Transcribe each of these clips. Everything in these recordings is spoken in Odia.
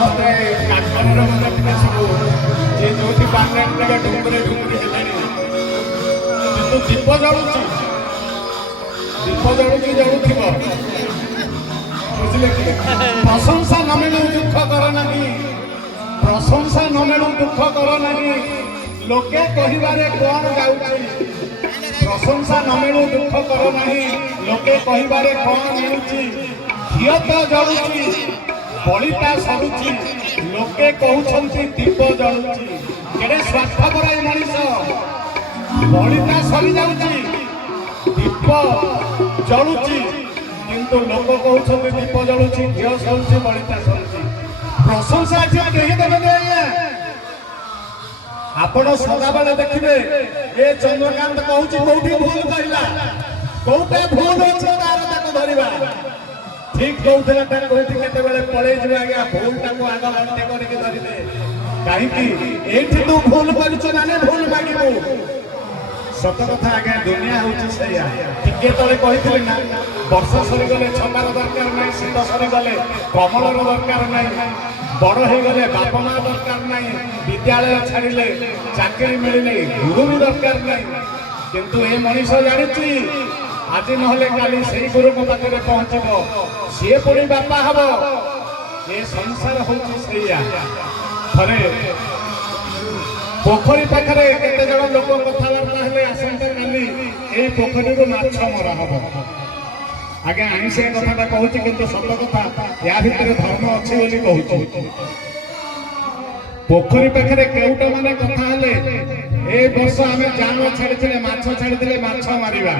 ସମସ୍ତେ କାକରରେ ମଧ୍ୟ ଟିକେ ସବୁ ଯିଏ ଯୋଉଠି ପାରିଲେଣି ଟିକେ ଡୁଙ୍ଗୁରି ଡୁଙ୍ଗୁରି ହେଲେଣି କିନ୍ତୁ ଦୀପ ଜଳୁଛି ଜଳୁଥିବ ବୁଝିଲେ କି ପ୍ରଶଂସା ନ ମିଳୁ ଦୁଃଖ କର ନାହିଁ ପ୍ରଶଂସା ନ ମିଳୁ ଦୁଃଖ କର ନାହିଁ ଲୋକେ କହିବାରେ କଣ ଗାଉଛି ପ୍ରଶଂସା ନ ମିଳୁ ଦୁଃଖ କର ନାହିଁ ଲୋକେ କହିବାରେ କଣ ମିଳୁଛି ଘିଅ ତ ଜଳୁଛି ବଳିତା ସରୁଛି ଲୋକେ କହୁଛନ୍ତି ଦୀପ ଜଳୁଛି କେଡ଼େ ସ୍ୱାର୍ଥପର ଏ ମଣିଷ ବଳିତା ସରି ଯାଉଛି ଦୀପ ଜଳୁଛି କିନ୍ତୁ ଲୋକ କହୁଛନ୍ତି ଦୀପ ଜଳୁଛି ଘିଅ ସରୁଛି ବଳିତା ସରୁଛି ପ୍ରଶଂସା ଆଜି କେହି ଦେବେନି ଆଜ୍ଞା ଆପଣ ସଦାବେଳେ ଦେଖିବେ ଏ ଚନ୍ଦ୍ରକାନ୍ତ କହୁଛି କୋଉଠି ଭୁଲ କହିଲା କୋଉଟା ଭୁଲ ଅଛି ତାର ତାକୁ ଧରିବା ଠିକ କହୁଥିଲା ତାକୁ କୋଉଠି କେତେବେଳେ ପଳେଇଯିବ ଆଜ୍ଞା ଭୁଲଟାକୁ ଆଗ ଗଣ୍ଟେ କରିକି ଧରିବେ କାହିଁକି ଏଇଠି ତୁ ଭୁଲ କରିଛୁ ମାନେ ଭୁଲ ମାଗିବୁ ସତ କଥା ଆଜ୍ଞା ଦୁନିଆ ହଉଛି ସେଇଆ ଟିକେ ତଳେ କହିଥିଲି ନା ବର୍ଷ ସରିଗଲେ ଛତାର ଦରକାର ନାହିଁ ଶୀତ ସରିଗଲେ କମଳର ଦରକାର ନାହିଁ ବଡ଼ ହେଇଗଲେ ବାପା ମା ଦରକାର ନାହିଁ ବିଦ୍ୟାଳୟ ଛାଡ଼ିଲେ ଚାକିରି ମିଳିଲେ ଗୁରୁ ବି ଦରକାର ନାହିଁ କିନ୍ତୁ ଏ ମଣିଷ ଜାଣିଛି ଆଜି ନହେଲେ କାଲି ସେଇ ଗୁରୁଙ୍କ ପାଖରେ ପହଞ୍ଚିବ ସିଏ ପୁଣି ବାପା ହବ ଏ ସଂସାର ହଉଛି ସେଇଆ ଥରେ ପୋଖରୀ ପାଖରେ କେତେ ଜଣ ଲୋକ କଥାବାର୍ତ୍ତା ହେଲେ ଆସନ୍ତା କାଲି ଏଇ ପୋଖରୀରୁ ମାଛ ମରା ହବ ଆଜ୍ଞା ଆଇଁଷିଆ କଥାଟା କହୁଛି କିନ୍ତୁ ସତ କଥା ୟା ଭିତରେ ଧର୍ମ ଅଛି ବୋଲି କହୁଛି ପୋଖରୀ ପାଖରେ କେଉଟ ମାନେ କଥା ହେଲେ ଏ ବର୍ଷ ଆମେ ଜାଲ ଛାଡ଼ିଥିଲେ ମାଛ ଛାଡ଼ିଥିଲେ ମାଛ ମାରିବା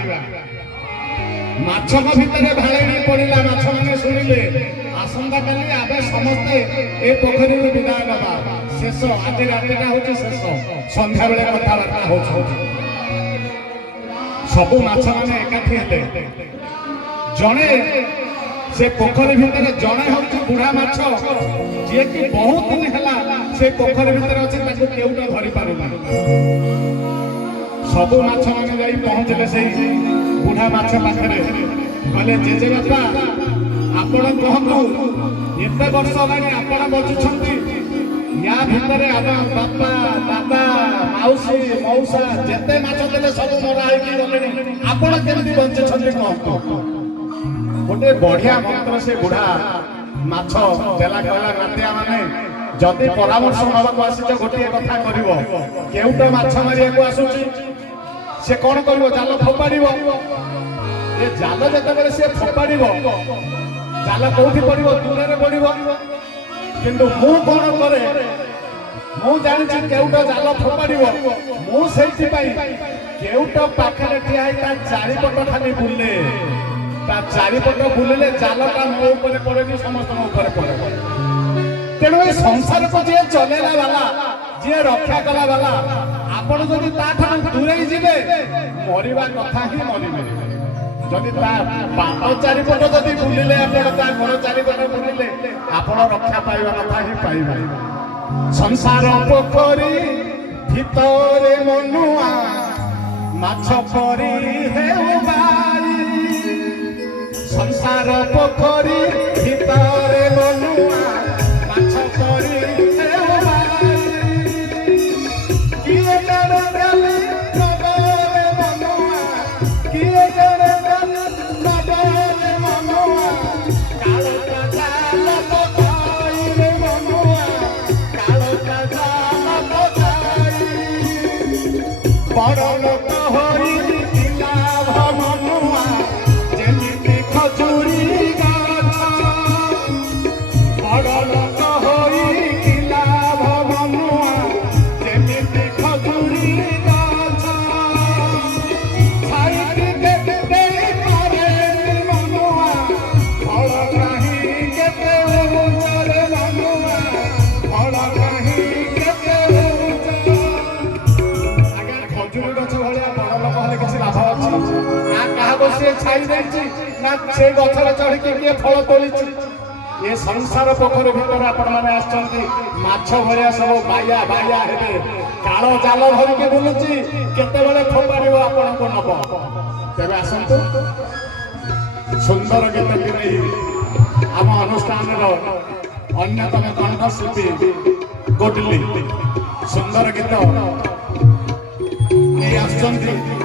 ମାଛଙ୍କ ଭିତରେ ଭାଳେଣି ପଡ଼ିଲା ମାଛ ମାନେ ଶୁଣିଲେ ଆସନ୍ତା କାଲି ଆମେ ସମସ୍ତେ ଏ ପୋଖରୀରୁ ବିଦାୟ ନେବା ଶେଷ ଆଜି ରାତିଟା ହଉଛି ଶେଷ ସନ୍ଧ୍ୟାବେଳେ କଥାବାର୍ତ୍ତା ହଉଛି ସବୁ ମାଛ ମାନେ ଏକାଠି ହେଲେ ଜଣେ से पोखरी भितर जड़े हूँ बुढ़ा माछ जी कि बहुत दिन है से पोखरी भितर अच्छे केउटा धरी पार सब माछ मैंने जा पहुँचले से बुढ़ा माछ पाखे कहले जेजे बापा आपण कहतु एत वर्ष है आपण बचुंट या भितर आम बापा दादा मौसी मौसा जेते माछ देले सब मरा गले आपण केमती बंचुंट कहतु गोटे बढ़िया मंत्र से बुढ़ा माछ देला कहला रातिया माने जदि परामर्श नबाक आसी गोटे कथा करिवो केउटा माछ मारिया को आसुची से कोन करिवो जाल फोपाड़िवो ए जाल जते बेले से फोपाड़िवो जाल कोठी पड़िवो दूरे पड़िवो किंतु मु कोन करे मु जानि छी केउटा जाल फोपाड़िवो मु सेठी पई केउटा पाखरे ठिया है ता चारि पट खाली बुले चारिपट बुलिले जालटा मो ऊपर पड़ेनि समस्त ऊपर पड़े तेणु ये संसार को जी चलेला वाला जी रक्षा कला वाला आपण जदि ता दूरे जीवे मरिबा कथा ही मरिबे जदि ता पाप चारिपट जदि बुलिले आपण ता घर चारिपट बुलिले आपण रक्षा पाइबा कथा ही पाइबे संसार पोखरी भितरे मनुआ माछ परी हेउबारी संसार पोखरी भितरे मनुआ माछ परी किए जड़े गली नबरे मनुआ किए जड़े गली नबरे मनुआ कालो जाल पकाई रे मनुआ कालो जाल पकाई बड़ लोक होई लाभ मनुआ खजूरी गाछ बड़ लोक होई लाभ मनुआ जेमिति खजूरी गाछ छाई केते पारे मनुआ फल नाही केते उचरे मनुआ फल नाही केते उचरे आगे खजूरी गछ भलिया बड़ लोक हेले किछि लाभ अछि ना काहा से छाई देछि ना से गछरे चढ़ी किए फल तोली ये संसार पोखरी भितर आपण मैंने आसचंती माछ भरिया सब बाया बाया हेबे कालो जाल धरिके बुलुची केतेबेले फोपाड़िबो आपण को नब तेबे आसंतु सुंदर गीत कि आम अनुष्ठान ଅନ୍ୟତମ କଣ୍ଠଶିଳ୍ପୀ ଗୋଟିଲି ସୁନ୍ଦର ଗୀତ ନେଇ ଆସୁଛନ୍ତି।